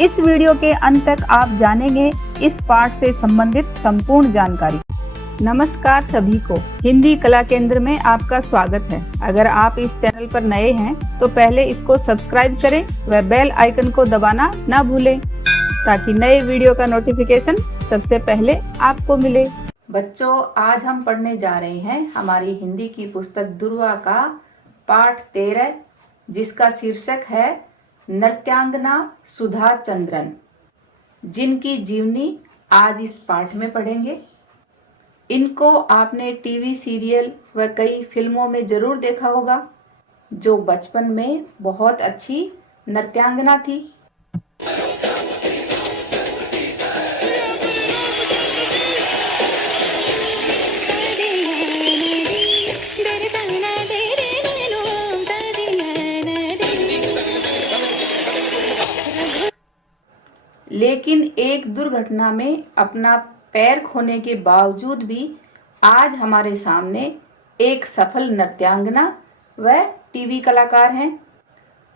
इस वीडियो के अंत तक आप जानेंगे इस पाठ से संबंधित संपूर्ण जानकारी। नमस्कार सभी को, हिंदी कला केंद्र में आपका स्वागत है। अगर आप इस चैनल पर नए हैं तो पहले इसको सब्सक्राइब करें व बेल आइकन को दबाना ना भूलें ताकि नए वीडियो का नोटिफिकेशन सबसे पहले आपको मिले। बच्चों, आज हम पढ़ने जा रहे हैं हमारी हिंदी की पुस्तक दुर्वा का पाठ 13, जिसका शीर्षक है नृत्यांगना सुधा चंद्रन, जिनकी जीवनी आज इस पाठ में पढ़ेंगे। इनको आपने टीवी सीरियल व कई फिल्मों में जरूर देखा होगा, जो बचपन में बहुत अच्छी नृत्यांगना थी। लेकिन एक दुर्घटना में अपना पैर खोने के बावजूद भी आज हमारे सामने एक सफल नृत्यांगना व टीवी कलाकार हैं।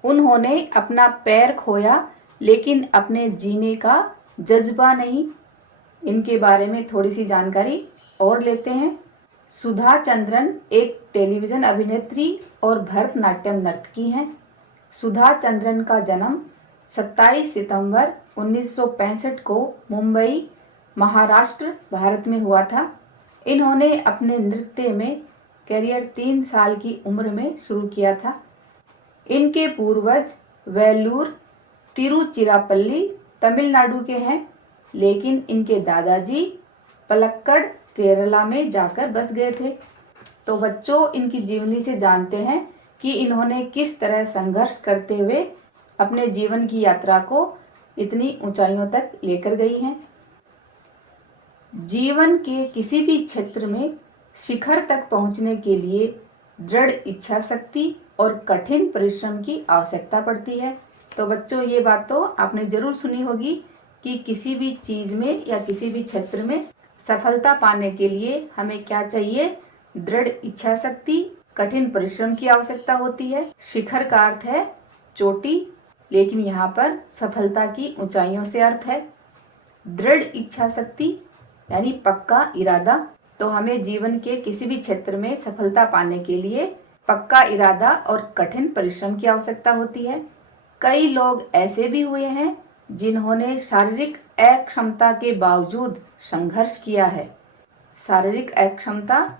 उन्होंने अपना पैर खोया लेकिन अपने जीने का जज्बा नहीं। इनके बारे में थोड़ी सी जानकारी और लेते हैं। सुधा चंद्रन एक टेलीविजन अभिनेत्री और भरतनाट्यम नर्तकी हैं। सुधा चंद्रन का जन्म 27 सितंबर 1965 को मुंबई, महाराष्ट्र, भारत में हुआ था। इन्होंने अपने नृत्य में करियर 3 साल की उम्र में शुरू किया था। इनके पूर्वज वेल्लूर, तिरुचिरापल्ली, तमिलनाडु के हैं, लेकिन इनके दादाजी पलक्कड़, केरला में जाकर बस गए थे। तो बच्चों, इनकी जीवनी से जानते हैं कि इन्होंने किस तरह संघर्ष करते हुए अपने जीवन की यात्रा को इतनी ऊंचाइयों तक लेकर गई हैं। जीवन के किसी भी क्षेत्र में शिखर तक पहुंचने के लिए दृढ़ इच्छा शक्ति और कठिन परिश्रम की आवश्यकता पड़ती है। तो बच्चों, ये बात तो आपने जरूर सुनी होगी कि किसी भी चीज में या किसी भी क्षेत्र में सफलता पाने के लिए हमें क्या चाहिए? दृढ़ इच्छा शक्ति, कठिन परिश्रम की आवश्यकता होती है। शिखर का अर्थ है चोटी, लेकिन यहाँ पर सफलता की ऊंचाइयों से अर्थ है। दृढ़ इच्छा शक्ति यानी पक्का इरादा। तो हमें जीवन के किसी भी क्षेत्र में सफलता पाने के लिए पक्का इरादा और कठिन परिश्रम की आवश्यकता होती है। कई लोग ऐसे भी हुए हैं जिन्होंने शारीरिक अक्षमता के बावजूद संघर्ष किया है। शारीरिक अक्षमता,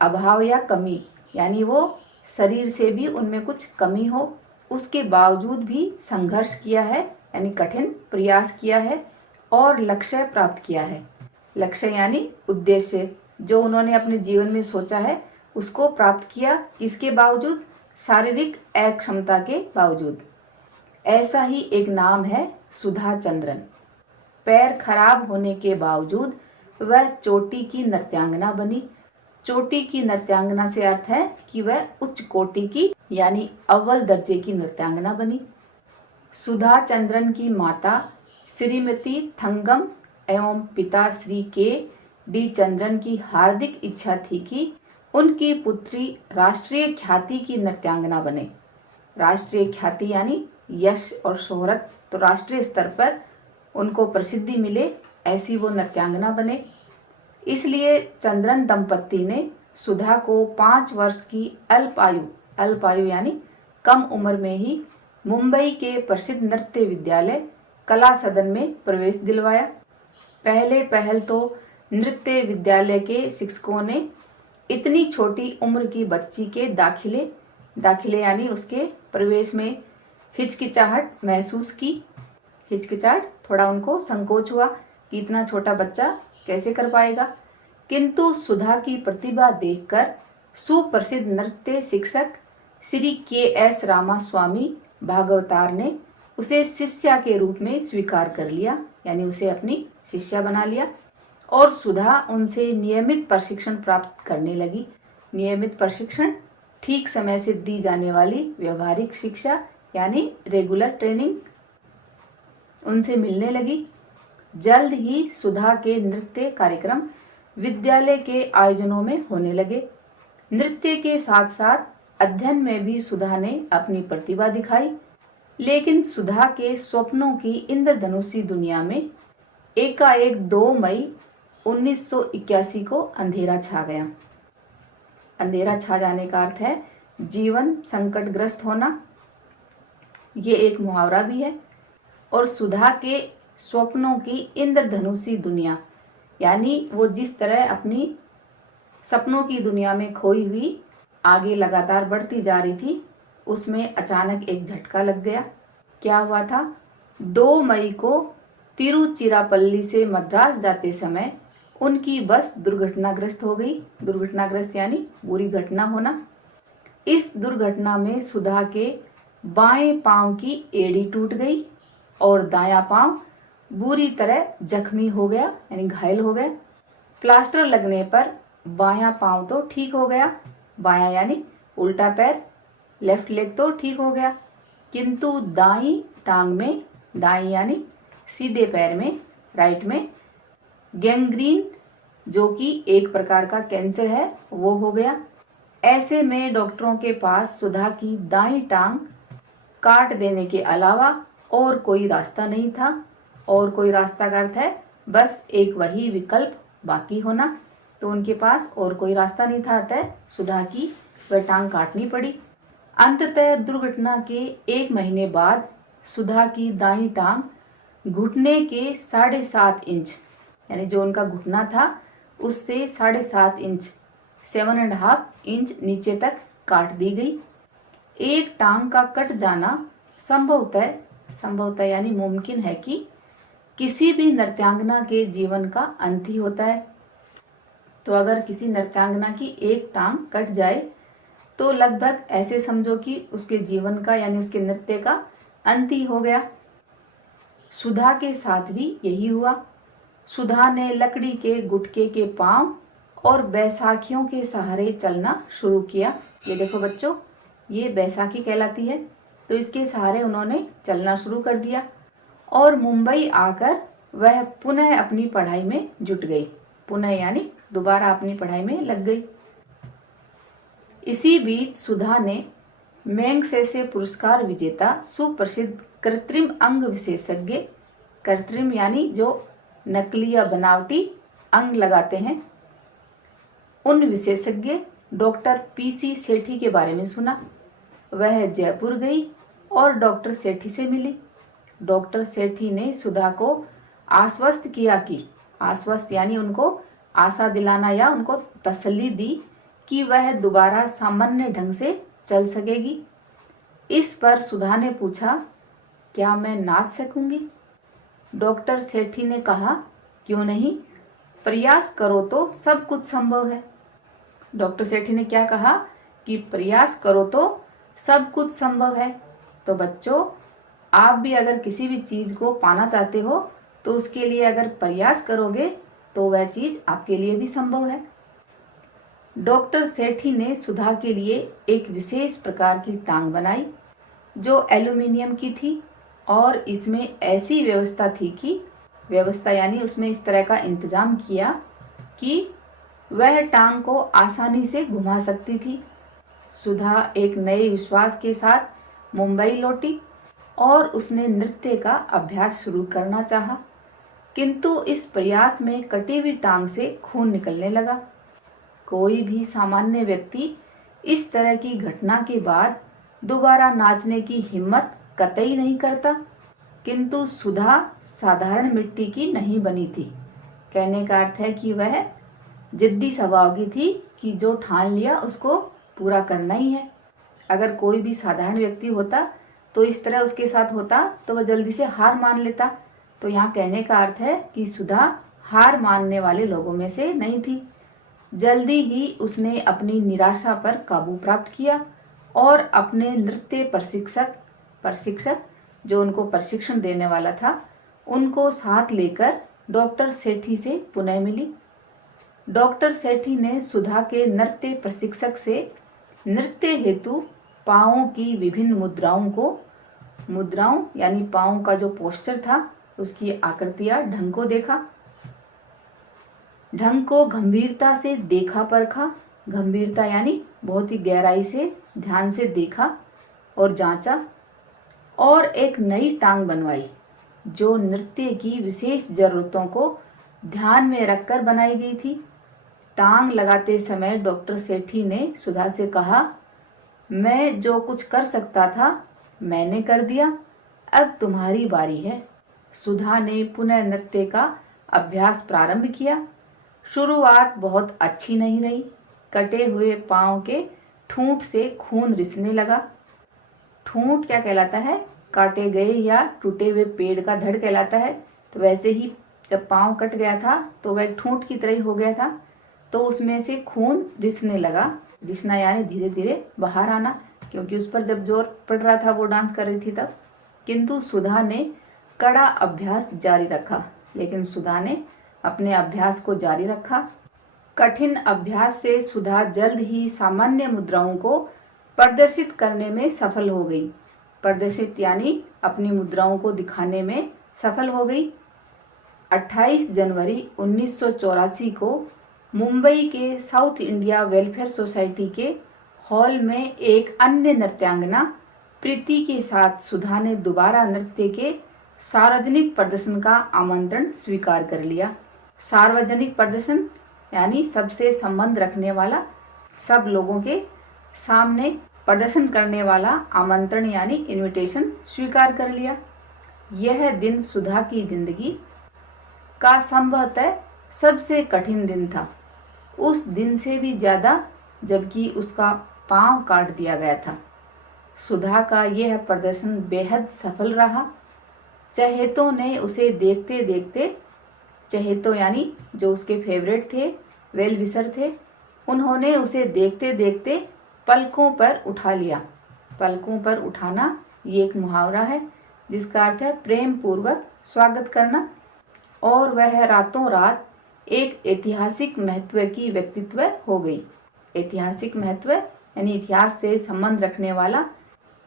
अभाव या कमी, यानी वो शरीर से भी उनमें कुछ कमी हो, उसके बावजूद भी संघर्ष किया है, यानी कठिन प्रयास किया है और लक्ष्य प्राप्त किया है। लक्ष्य यानी उद्देश्य, जो उन्होंने अपने जीवन में सोचा है उसको प्राप्त किया। किसके बावजूद? शारीरिक अक्षमता के बावजूद। ऐसा ही एक नाम है सुधा चंद्रन। पैर खराब होने के बावजूद वह चोटी की नृत्यांगना बनी। चोटी की नृत्यांगना से अर्थ है कि वह उच्च कोटि की यानी अव्वल दर्जे की नृत्यांगना बनी। सुधा चंद्रन की माता श्रीमती थंगम एवं पिता श्री के डी चंद्रन की हार्दिक इच्छा थी कि उनकी पुत्री राष्ट्रीय ख्याति की नृत्यांगना बने। राष्ट्रीय ख्याति यानी यश और शोहरत, तो राष्ट्रीय स्तर पर उनको प्रसिद्धि मिले, ऐसी वो नृत्यांगना बने। इसलिए चंद्रन दंपत्ति ने सुधा को 5 वर्ष की अल्पायु यानी कम उम्र में ही मुंबई के प्रसिद्ध नृत्य विद्यालय कला सदन में प्रवेश दिलवाया। पहल तो नृत्य विद्यालय के शिक्षकों ने इतनी छोटी उम्र की बच्ची के दाखिले यानी उसके प्रवेश में हिचकिचाहट महसूस की। हिचकिचाहट, थोड़ा उनको संकोच हुआ कि इतना छोटा बच्चा कैसे कर पाएगा। किंतु सुधा की प्रतिभा देखकर सुप्रसिद्ध नृत्य शिक्षक श्री के.एस. रामास्वामी भागवतार ने उसे शिष्या के रूप में स्वीकार कर लिया, यानी उसे अपनी शिष्या बना लिया और सुधा उनसे नियमित प्रशिक्षण प्राप्त करने लगी। नियमित प्रशिक्षण, ठीक समय से दी जाने वाली व्यवहारिक शिक्षा यानी रेगुलर ट्रेनिंग उनसे मिलने लगी। जल्द ही सुधा के नृत्य कार्यक्रम विद्यालय के आयोजनों में होने लगे। नृत्य के साथ साथ अध्ययन में भी सुधा ने अपनी प्रतिभा दिखाई। लेकिन सुधा के स्वप्नों की इंद्रधनुषी दुनिया में एकाएक 2 मई 1981 को अंधेरा छा गया। अंधेरा छा जाने का अर्थ है जीवन संकटग्रस्त होना। ये एक मुहावरा भी है। और सुधा के स्वप्नों की इंद्रधनुषी दुनिया यानी वो जिस तरह अपनी सपनों की दुनिया में खोई हुई आगे लगातार बढ़ती जा रही थी, उसमें अचानक एक झटका लग गया। क्या हुआ था? 2 मई को तिरुचिरापल्ली से मद्रास जाते समय उनकी बस दुर्घटनाग्रस्त हो गई। दुर्घटनाग्रस्त यानी बुरी घटना होना। इस दुर्घटना में सुधा के बाएं पांव की एड़ी टूट गई और दायां पांव बुरी तरह जख्मी हो गया यानी घायल हो गया। प्लास्टर लगने पर बायां पांव तो ठीक हो गया, बायां यानी उल्टा पैर, लेफ्ट लेग तो ठीक हो गया, किंतु दाईं टांग में, दाईं यानी सीधे पैर में, राइट में गैंग्रीन जो कि एक प्रकार का कैंसर है वो हो गया। ऐसे में डॉक्टरों के पास सुधा की दाईं टांग काट देने के अलावा और कोई रास्ता नहीं था। और कोई रास्ता का अर्थ है बस एक वही विकल्प बाकी होना। तो उनके पास और कोई रास्ता नहीं था, अतः सुधा की वह टांग काटनी पड़ी। अंततः दुर्घटना के 1 महीने बाद सुधा की दाईं टांग घुटने के 7.5 इंच यानी जो उनका घुटना था उससे 7.5 इंच 7.5 इंच नीचे तक काट दी गई। एक टांग का कट जाना संभवतः यानी मुमकिन है कि किसी भी नृत्यांगना के जीवन का अंत ही होता है। तो अगर किसी नृत्यांगना की एक टांग कट जाए तो लगभग ऐसे समझो कि उसके जीवन का यानी उसके नृत्य का अंत ही हो गया। सुधा के साथ भी यही हुआ। सुधा ने लकड़ी के गुटके के पांव और बैसाखियों के सहारे चलना शुरू किया। ये देखो बच्चों, ये बैसाखी कहलाती है। तो इसके सहारे उन्होंने चलना शुरू कर दिया और मुंबई आकर वह पुनः अपनी पढ़ाई में जुट गई। पुनः यानी दोबारा अपनी पढ़ाई में लग गई। इसी बीच सुधा ने मैग्सेसे पुरस्कार विजेता सुप्रसिद्ध कृत्रिम अंग विशेषज्ञ, कृत्रिम यानी जो नकली या बनावटी अंग लगाते हैं, उन विशेषज्ञ डॉक्टर पीसी सेठी के बारे में सुना। वह जयपुर गई और डॉक्टर सेठी से मिली। डॉक्टर सेठी ने सुधा को आश्वस्त किया कि, आश्वस्त यानी उनको आशा दिलाना या उनको तसल्ली दी कि वह दोबारा सामान्य ढंग से चल सकेगी। इस पर सुधा ने पूछा, क्या मैं नाच सकूंगी? डॉक्टर सेठी ने कहा, क्यों नहीं, प्रयास करो तो सब कुछ संभव है। डॉक्टर सेठी ने क्या कहा कि प्रयास करो तो सब कुछ संभव है। तो बच्चों, आप भी अगर किसी भी चीज को पाना चाहते हो तो उसके लिए अगर प्रयास करोगे तो वह चीज आपके लिए भी संभव है। डॉक्टर सेठी ने सुधा के लिए एक विशेष प्रकार की टांग बनाई जो एल्यूमिनियम की थी और इसमें ऐसी व्यवस्था थी कि, व्यवस्था यानी उसमें इस तरह का इंतजाम किया कि वह टांग को आसानी से घुमा सकती थी। सुधा एक नए विश्वास के साथ मुंबई लौटी और उसने नृत्य का अभ्यास शुरू करना चाहा, किंतु इस प्रयास में कटी हुई टांग से खून निकलने लगा। कोई भी सामान्य व्यक्ति इस तरह की घटना के बाद दोबारा नाचने की हिम्मत कतई नहीं करता, किंतु सुधा साधारण मिट्टी की नहीं बनी थी। कहने का अर्थ है कि वह जिद्दी स्वभाव की थी कि जो ठान लिया उसको पूरा करना ही है। अगर कोई भी साधारण व्यक्ति होता तो इस तरह उसके साथ होता तो वह जल्दी से हार मान लेता। तो यहाँ कहने का अर्थ है कि सुधा हार मानने वाले लोगों में से नहीं थी। जल्दी ही उसने अपनी निराशा पर काबू प्राप्त किया और अपने नृत्य प्रशिक्षक जो उनको प्रशिक्षण देने वाला था, उनको साथ लेकर डॉक्टर सेठी से पुनः मिली। डॉक्टर सेठी ने सुधा के नृत्य प्रशिक्षक से नृत्य हेतु पाँवों की विभिन्न मुद्राओं यानी पाँव का जो पोस्चर था उसकी आकृतियां ढंग को देखा, ढंग को गंभीरता से देखा परखा। गंभीरता यानी बहुत ही गहराई से ध्यान से देखा और जांचा और एक नई टांग बनवाई जो नृत्य की विशेष जरूरतों को ध्यान में रखकर बनाई गई थी। टांग लगाते समय डॉक्टर सेठी ने सुधा से कहा, मैं जो कुछ कर सकता था मैंने कर दिया, अब तुम्हारी बारी है। सुधा ने पुनः नृत्य का अभ्यास प्रारंभ किया। शुरुआत बहुत अच्छी नहीं रही। कटे हुए पांव के ठूंठ से खून रिसने लगा। ठूंठ क्या कहलाता है? काटे गए या टूटे हुए पेड़ का धड़ कहलाता है। तो वैसे ही जब पांव कट गया था तो वह ठूंठ की तरह हो गया था, तो उसमें से खून रिसने लगा। रिसना यानी धीरे धीरे बाहर आना, क्योंकि उस पर जब जोर पड़ रहा था वो डांस कर रही थी तब। किंतु सुधा ने कड़ा अभ्यास जारी रखा। लेकिन सुधा ने अपने अभ्यास को जारी रखा। कठिन अभ्यास से सुधा जल्द ही सामान्य मुद्राओं को प्रदर्शित करने में सफल हो गई। प्रदर्शित यानी अपनी मुद्राओं को दिखाने में सफल हो गई। 28 जनवरी 1984 को मुंबई के साउथ इंडिया वेलफेयर सोसाइटी के हॉल में एक अन्य नृत्यांगना प्रीति के साथ सुधा ने दोबारा नृत्य के सार्वजनिक प्रदर्शन का आमंत्रण स्वीकार कर लिया। सार्वजनिक प्रदर्शन यानी सबसे संबंध रखने वाला, सब लोगों के सामने प्रदर्शन करने वाला आमंत्रण यानी इनविटेशन स्वीकार कर लिया। यह दिन सुधा की जिंदगी का संभवतः सबसे कठिन दिन था, उस दिन से भी ज़्यादा जबकि उसका पांव काट दिया गया था। सुधा का यह प्रदर्शन बेहद सफल रहा। चहेतों ने उसे देखते देखते, चहेतों यानी जो उसके फेवरेट थे, वेल विशर थे, उन्होंने उसे देखते देखते पलकों पर उठा लिया। पलकों पर उठाना ये एक मुहावरा है जिसका अर्थ है प्रेम पूर्वक स्वागत करना। और वह रातों रात एक ऐतिहासिक महत्व की व्यक्तित्व हो गई। ऐतिहासिक महत्व यानी इतिहास से संबंध रखने वाला,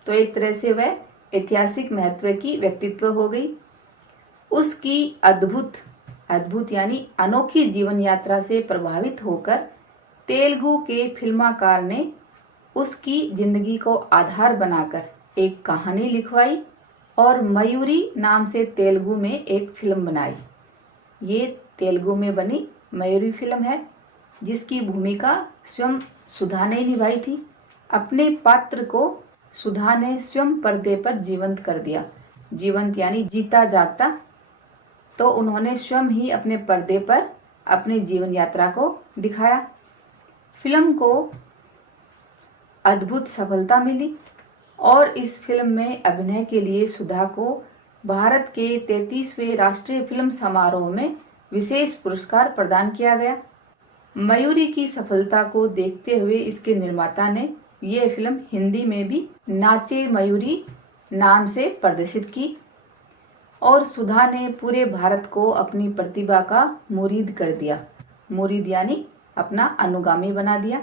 तो एक तरह से वह ऐतिहासिक महत्व की व्यक्तित्व हो गई। उसकी अद्भुत यानी अनोखी जीवन यात्रा से प्रभावित होकर तेलुगु के फिल्माकार ने उसकी जिंदगी को आधार बनाकर एक कहानी लिखवाई और मयूरी नाम से तेलुगु में एक फिल्म बनाई। ये तेलुगु में बनी मयूरी फिल्म है जिसकी भूमिका स्वयं सुधा ने निभाई थी। अपने पात्र को सुधा ने स्वयं पर्दे पर जीवंत कर दिया। जीवंत यानी जीता जागता। तो उन्होंने स्वयं ही अपने पर्दे पर अपनी जीवन यात्रा को दिखाया। फिल्म को अद्भुत सफलता मिली और इस फिल्म में अभिनय के लिए सुधा को भारत के 33वें राष्ट्रीय फिल्म समारोह में विशेष पुरस्कार प्रदान किया गया। मयूरी की सफलता को देखते हुए इसके निर्माता ने यह फिल्म हिंदी में भी नाचे मयूरी नाम से प्रदर्शित की और सुधा ने पूरे भारत को अपनी प्रतिभा का मुरीद कर दिया। मुरीद यानी अपना अनुगामी बना दिया।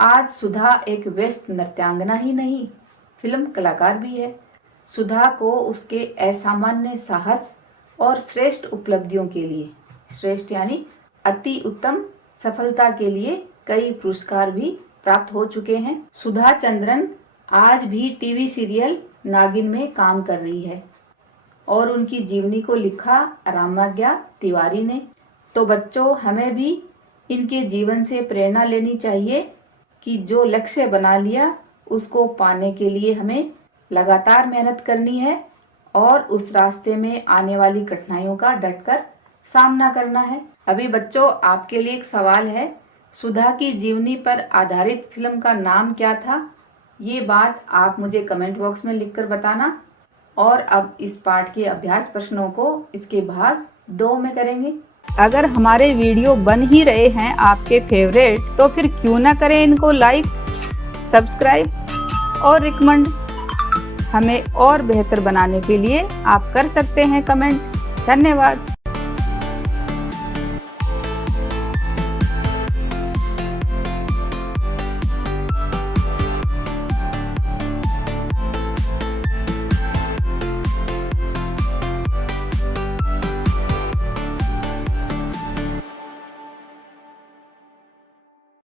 आज सुधा एक व्यस्त नृत्यांगना ही नहीं, फिल्म कलाकार भी है। सुधा को उसके असामान्य साहस और श्रेष्ठ उपलब्धियों के लिए, श्रेष्ठ यानी अति उत्तम सफलता के लिए कई पुरस्कार भी प्राप्त हो चुके हैं। सुधा चंद्रन आज भी टीवी सीरियल नागिन में काम कर रही है और उनकी जीवनी को लिखा रामाज्ञा तिवारी ने। तो बच्चों, हमें भी इनके जीवन से प्रेरणा लेनी चाहिए कि जो लक्ष्य बना लिया उसको पाने के लिए हमें लगातार मेहनत करनी है और उस रास्ते में आने वाली कठिनाइयों का डटकर सामना करना है। अभी बच्चों, आपके लिए एक सवाल है, सुधा की जीवनी पर आधारित फिल्म का नाम क्या था? ये बात आप मुझे कमेंट बॉक्स में लिखकर बताना। और अब इस पाठ के अभ्यास प्रश्नों को इसके भाग 2 में करेंगे। अगर हमारे वीडियो बन ही रहे हैं आपके फेवरेट, तो फिर क्यों ना करें इनको लाइक, सब्सक्राइब और रिकमेंड। हमें और बेहतर बनाने के लिए आप कर सकते हैं कमेंट। धन्यवाद।